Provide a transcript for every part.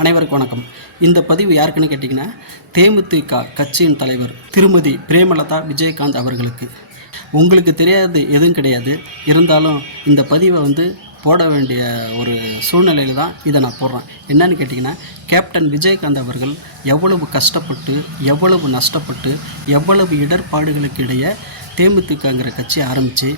அனைவருக்கும் வணக்கம். இந்த பதிவு யாருக்குன்னு கேட்டிங்கன்னா, தேமுதிக கட்சியின் தலைவர் திருமதி பிரேமலதா விஜயகாந்த் அவர்களுக்கு. உங்களுக்கு தெரியாது எதுவும் கிடையாது. இருந்தாலும் இந்த பதிவை போட வேண்டிய ஒரு சூழ்நிலையில் தான் இதை நான் போடுறேன். என்னன்னு கேட்டிங்கன்னா, கேப்டன் விஜயகாந்த் அவர்கள் எவ்வளவு கஷ்டப்பட்டு, எவ்வளவு நஷ்டப்பட்டு, எவ்வளவு இடர்பாடுகளுக்கு இடையே தேமுதிகங்கிற கட்சி ஆரம்பித்து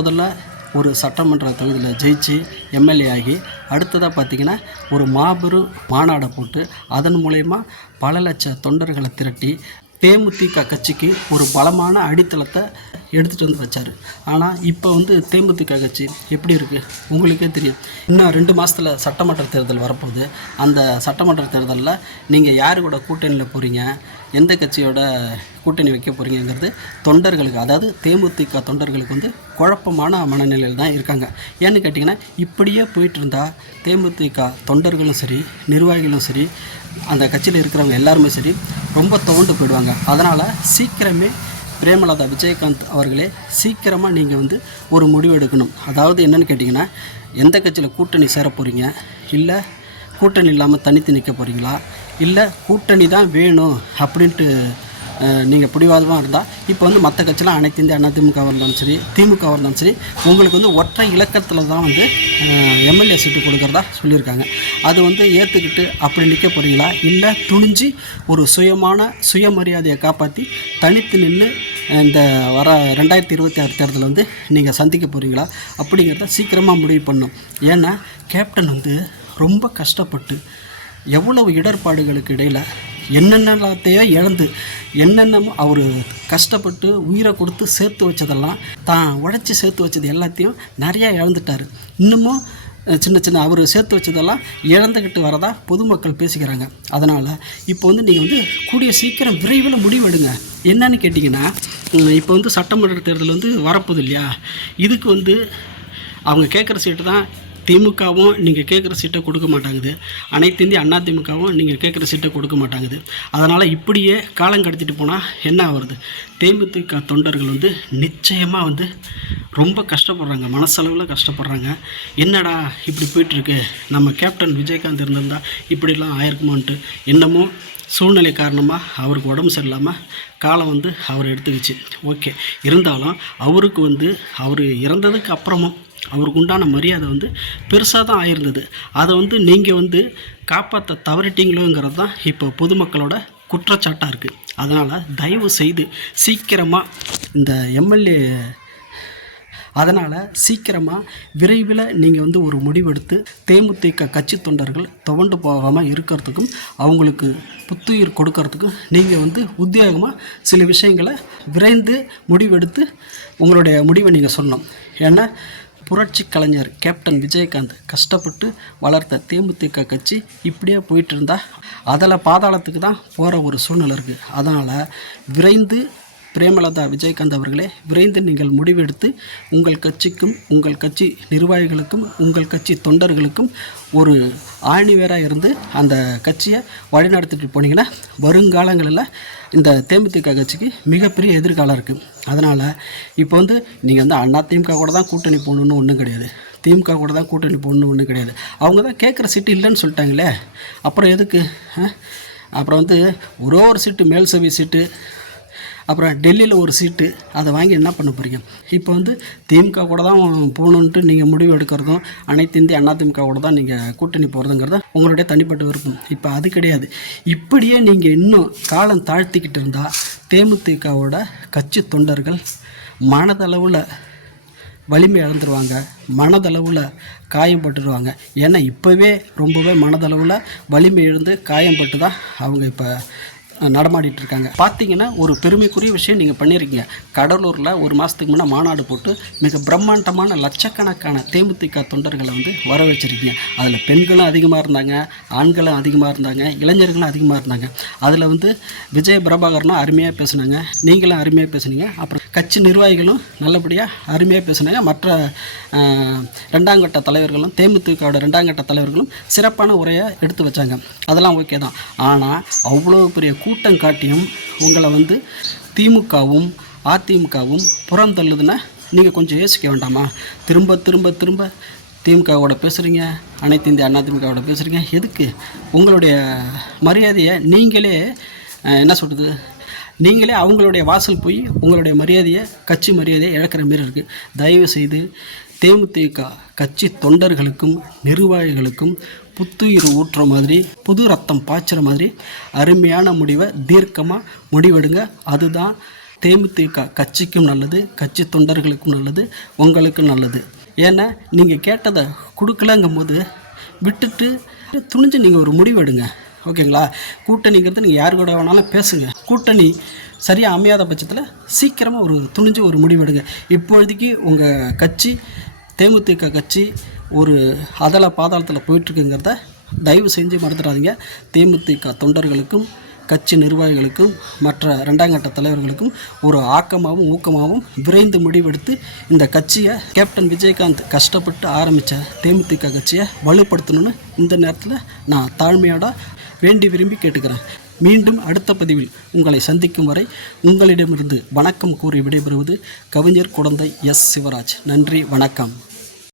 முதல்ல ஒரு சட்டமன்ற தொகுதியில் ஜெயிச்சு எம்எல்ஏ ஆகி, அடுத்ததாக பார்த்திங்கன்னா ஒரு மாபெரும் மாநாடை போட்டு அதன் மூலயமா பல லட்ச தொண்டர்களை திரட்டி தேமுதிக கட்சிக்கு ஒரு பலமான அடித்தளத்தை எடுத்துகிட்டு வந்து வச்சார். ஆனால் இப்போ தேமுதிக கட்சி எப்படி இருக்குது உங்களுக்கே தெரியும். இன்னும் 2 மாதத்தில் சட்டமன்ற தேர்தல் வரப்போகுது. அந்த சட்டமன்ற தேர்தலில் நீங்கள் யார் கூட கூட்டணியில் போகிறீங்க, எந்த கட்சியோட கூட்டணி வைக்க போகிறீங்கிறது தொண்டர்களுக்கு, அதாவது தேமுதிக தொண்டர்களுக்கு குழப்பமான மனநிலையில் தான் இருக்காங்க. ஏன்னு கேட்டிங்கன்னா, இப்படியே போயிட்டு இருந்தால் தேமுதிக தொண்டர்களும் சரி, நிர்வாகிகளும் சரி, அந்த கட்சியில் இருக்கிறவங்க எல்லாருமே சரி ரொம்ப துவண்டு போயிடுவாங்க. அதனால் சீக்கிரமே பிரேமலதா விஜயகாந்த் அவர்களே சீக்கிரமாக நீங்கள் ஒரு முடிவு எடுக்கணும். அதாவது என்னென்னு கேட்டிங்கன்னா, எந்த கட்சியில் கூட்டணி சேர போகிறீங்க, இல்லை கூட்டணி இல்லாமல் தனித்து நிற்க போகிறீங்களா, இல்லை கூட்டணி தான் வேணும் அப்படின்ட்டு நீங்கள் பிடிவாதமாக இருந்தால், இப்போ மற்ற கட்சியெலாம் அனைத்து இந்திய அண்ணா திமுகவாக இருந்தாலும் சரி, திமுகவாக இருந்தாலும் சரி, உங்களுக்கு ஒற்றை இலக்கத்தில் தான் எம்எல்ஏ சீட்டு கொடுக்குறதா சொல்லியிருக்காங்க. அது ஏற்றுக்கிட்டு அப்படி நிற்க போகிறீங்களா, இல்லை துணிஞ்சு ஒரு சுயமரியாதையை காப்பாற்றி தனித்து நின்று இந்த வர 2026 தேர்தலில் நீங்கள் சந்திக்க போகிறீங்களா அப்படிங்கிறத சீக்கிரமாக முடிவு பண்ணும். ஏன்னா கேப்டன் ரொம்ப கஷ்டப்பட்டு எவ்வளவு இடர்பாடுகளுக்கு இடையில் என்னென்னத்தையோ இழந்து என்னென்னமோ அவர் கஷ்டப்பட்டு உயிரை கொடுத்து சேர்த்து வச்சதெல்லாம், தான் உழைச்சி சேர்த்து வச்சது எல்லாத்தையும் நிறையா இழந்துட்டார். இன்னமும் சின்ன அவர் சேர்த்து வச்சதெல்லாம் இழந்துக்கிட்டு வரதா பொதுமக்கள் பேசிக்கிறாங்க. அதனால் இப்போ நீங்கள் கூடிய சீக்கிரம் விரைவில் முடிவெடுங்க. என்னன்னு கேட்டிங்கன்னா, இப்போ சட்டமன்ற தேர்தல் வரப்போகுது இல்லையா, இதுக்கு அவங்க கேட்குற சீட்டு தான் திமுகவும் நீங்கள் கேட்குற சீட்டை கொடுக்க மாட்டாங்குது, அனைத்து இந்திய அண்ணா திமுகவும் நீங்கள் கேட்குற சீட்டை கொடுக்க மாட்டாங்குது. அதனால் இப்படியே காலம் கடத்திட்டு போனால் என்ன ஆகுறது, தேமுதிக தொண்டர்கள் நிச்சயமாக ரொம்ப கஷ்டப்படுறாங்க, மனசளவில் கஷ்டப்படுறாங்க. என்னடா இப்படி போயிட்டுருக்கு, நம்ம கேப்டன் விஜயகாந்த் இருந்திருந்தால் இப்படிலாம் ஆயிருக்குமான்ட்டு. என்னமோ சூழ்நிலை காரணமாக அவருக்கு உடம்பு சரியில்லாமல் காலம் அவர் எடுத்துக்கிச்சு. ஓகே, இருந்தாலும் அவருக்கு அவர் இறந்ததுக்கு அப்புறமும் அவருக்கு உண்டான மரியாதை பெருசாக தான் ஆயிருந்தது. அதை நீங்கள் காப்பாற்ற தவறிட்டீங்களோங்கிறது தான் இப்போ பொதுமக்களோட குற்றச்சாட்டாக இருக்குது. அதனால் தயவு செய்து சீக்கிரமாக இந்த எம்எல்ஏ, அதனால் சீக்கிரமாக விரைவில் நீங்கள் ஒரு முடிவெடுத்து தேமுதிக கட்சி தொண்டர்கள் துவண்டு போகாமல் இருக்கிறதுக்கும் அவங்களுக்கு புத்துயிர் கொடுக்கறதுக்கும் நீங்கள் உத்தியோகமாக சில விஷயங்களை விரைந்து முடிவெடுத்து உங்களுடைய முடிவை நீங்கள் சொல்லணும். ஏன்னா புரட்சி கலைஞர் கேப்டன் விஜயகாந்த் கஷ்டப்பட்டு வளர்த்த தேமுதிக கட்சி இப்படியே போயிட்டு இருந்தால் அதில் பாதாளத்துக்கு தான் போகிற ஒரு சூழ்நிலை இருக்குது. அதனால் விரைந்து பிரேமலதா விஜயகாந்த் அவர்களே விரைந்து நீங்கள் முடிவெடுத்து உங்கள் கட்சிக்கும், உங்கள் கட்சி நிர்வாகிகளுக்கும், உங்கள் கட்சி தொண்டர்களுக்கும் ஒரு ஆணிவேராக இருந்து அந்த கட்சியை வழிநடத்திட்டு போனீங்கன்னா வருங்காலங்களில் இந்த தேமுதிக கட்சிக்கு மிகப்பெரிய எதிர்காலம் இருக்குது. அதனால் இப்போ நீங்கள் அண்ணா திமுக கூட தான் கூட்டணி போகணுன்னு ஒன்றும் கிடையாது, திமுக கூட தான் கூட்டணி போகணுன்னு ஒன்றும் கிடையாது. அவங்க தான் கேட்குற சீட்டு இல்லைன்னு சொல்லிட்டாங்களே, அப்புறம் எதுக்கு? அப்புறம் ஒரு சீட்டு மேல் சபை சீட்டு, அப்புறம் டெல்லியில் ஒரு சீட்டு, அதை வாங்கி என்ன பண்ண போகிறீங்க? இப்போ திமுக கூட தான் போகணுன்ட்டு நீங்கள் முடிவு எடுக்கிறதும், அனைத்து இந்திய அண்ணா திமுக கூட தான் நீங்கள் கூட்டணி போகிறதுங்கிறத உங்களுடைய தனிப்பட்ட விருப்பம். இப்போ அது கிடையாது. இப்படியே நீங்கள் இன்னும் காலம் தாழ்த்திக்கிட்டு இருந்தால் தேமுதிகவோட கட்சி தொண்டர்கள் மனதளவில் வலிமை இழந்துருவாங்க, மனதளவில் காயம்பட்டுருவாங்க. ஏன்னா இப்போவே ரொம்பவே மனதளவில் வலிமை இழந்து காயம்பட்டு தான் அவங்க இப்போ நடமாடிட்டு இருக்காங்க. பார்த்தீங்கன்னா ஒரு பெருமைக்குரிய விஷயம் நீங்கள் பண்ணியிருக்கீங்க. கடலூரில் ஒரு மாதத்துக்கு முன்னே மாநாடு போட்டு மிக பிரம்மாண்டமான லட்சக்கணக்கான தேமுதிக தொண்டர்களை வர வச்சுருக்கீங்க. அதில் பெண்களும் அதிகமாக இருந்தாங்க, ஆண்களும் அதிகமாக இருந்தாங்க, இளைஞர்களும் அதிகமாக இருந்தாங்க. அதில் விஜய பிரபாகரனும் அருமையாக பேசுனாங்க, நீங்களும் அருமையாக பேசுனீங்க. அப்புறம் கட்சி நிர்வாகிகளும் நல்லபடியாக அருமையாக பேசுனாங்க. மற்ற 2ஆம் கட்ட தலைவர்களும், தேமுதிகவோட 2ஆம் கட்ட தலைவர்களும் சிறப்பான உரையை எடுத்து வச்சாங்க. அதெல்லாம் ஓகே தான். ஆனால் அவ்வளோ பெரிய கூட்டம் காட்டியும் உங்களை திமுகவும் அதிமுகவும் புறம் தள்ளுதுன்னா நீங்கள் கொஞ்சம் யோசிக்க வேண்டாமா? திரும்ப திரும்ப திரும்ப திமுகவோட பேசுகிறீங்க, அனைத்து இந்திய அண்ணா திமுகவோட பேசுகிறீங்க. எதுக்கு? உங்களுடைய மரியாதையை நீங்களே என்ன சொல்கிறது, நீங்களே அவங்களுடைய வாசல் போய் உங்களுடைய மரியாதையை, கட்சி மரியாதையை இழக்கிற மாரி இருக்குது. தயவு செய்து தேமுதிக கட்சி தொண்டர்களுக்கும் நிர்வாகிகளுக்கும் புத்துயிர் ஊற்றுற மாதிரி, புது ரத்தம் பாய்ச்சுற மாதிரி அருமையான முடிவை தீர்க்கமாக முடிவெடுங்க. அதுதான் தேமுதிக கட்சிக்கும் நல்லது, கட்சி தொண்டர்களுக்கும் நல்லது, உங்களுக்கும் நல்லது. ஏன்னா நீங்கள் கேட்டதை கொடுக்கலங்கும் போது விட்டுட்டு துணிஞ்சு நீங்கள் ஒரு முடிவெடுங்க. ஓகேங்களா? கூட்டணிங்கிறது நீங்கள் யார் கூட வேணாலும் பேசுங்க. கூட்டணி சரியாக அமையாத பட்சத்தில் சீக்கிரமாக ஒரு துணிஞ்சு ஒரு முடிவெடுங்க. இப்பொழுதைக்கு உங்கள் கட்சி, தேமுதிக கட்சி ஒரு அதல பாதாளத்தில் போயிட்டுருக்குங்கிறத தயவு செஞ்சு மறந்துடாதீங்க. தேமுதிக தொண்டர்களுக்கும் கட்சி நிர்வாகிகளுக்கும் மற்ற இரண்டாம் கட்ட தலைவர்களுக்கும் ஒரு ஆக்கமாகவும் ஊக்கமாகவும் விரைந்து முடிவெடுத்து இந்த கட்சியை, கேப்டன் விஜயகாந்த் கஷ்டப்பட்டு ஆரம்பித்த தேமுதிக கட்சியை வலுப்படுத்தணும்னு இந்த நேரத்தில் நான் தாழ்மையோட வேண்டி விரும்பி கேட்டுக்கிறேன். மீண்டும் அடுத்த பதிவில் உங்களை சந்திக்கும் வரை உங்களிடமிருந்து வணக்கம் கூறி விடைபெறுவது கவிஞர் குடந்தை எஸ். சிவராஜ். நன்றி, வணக்கம்.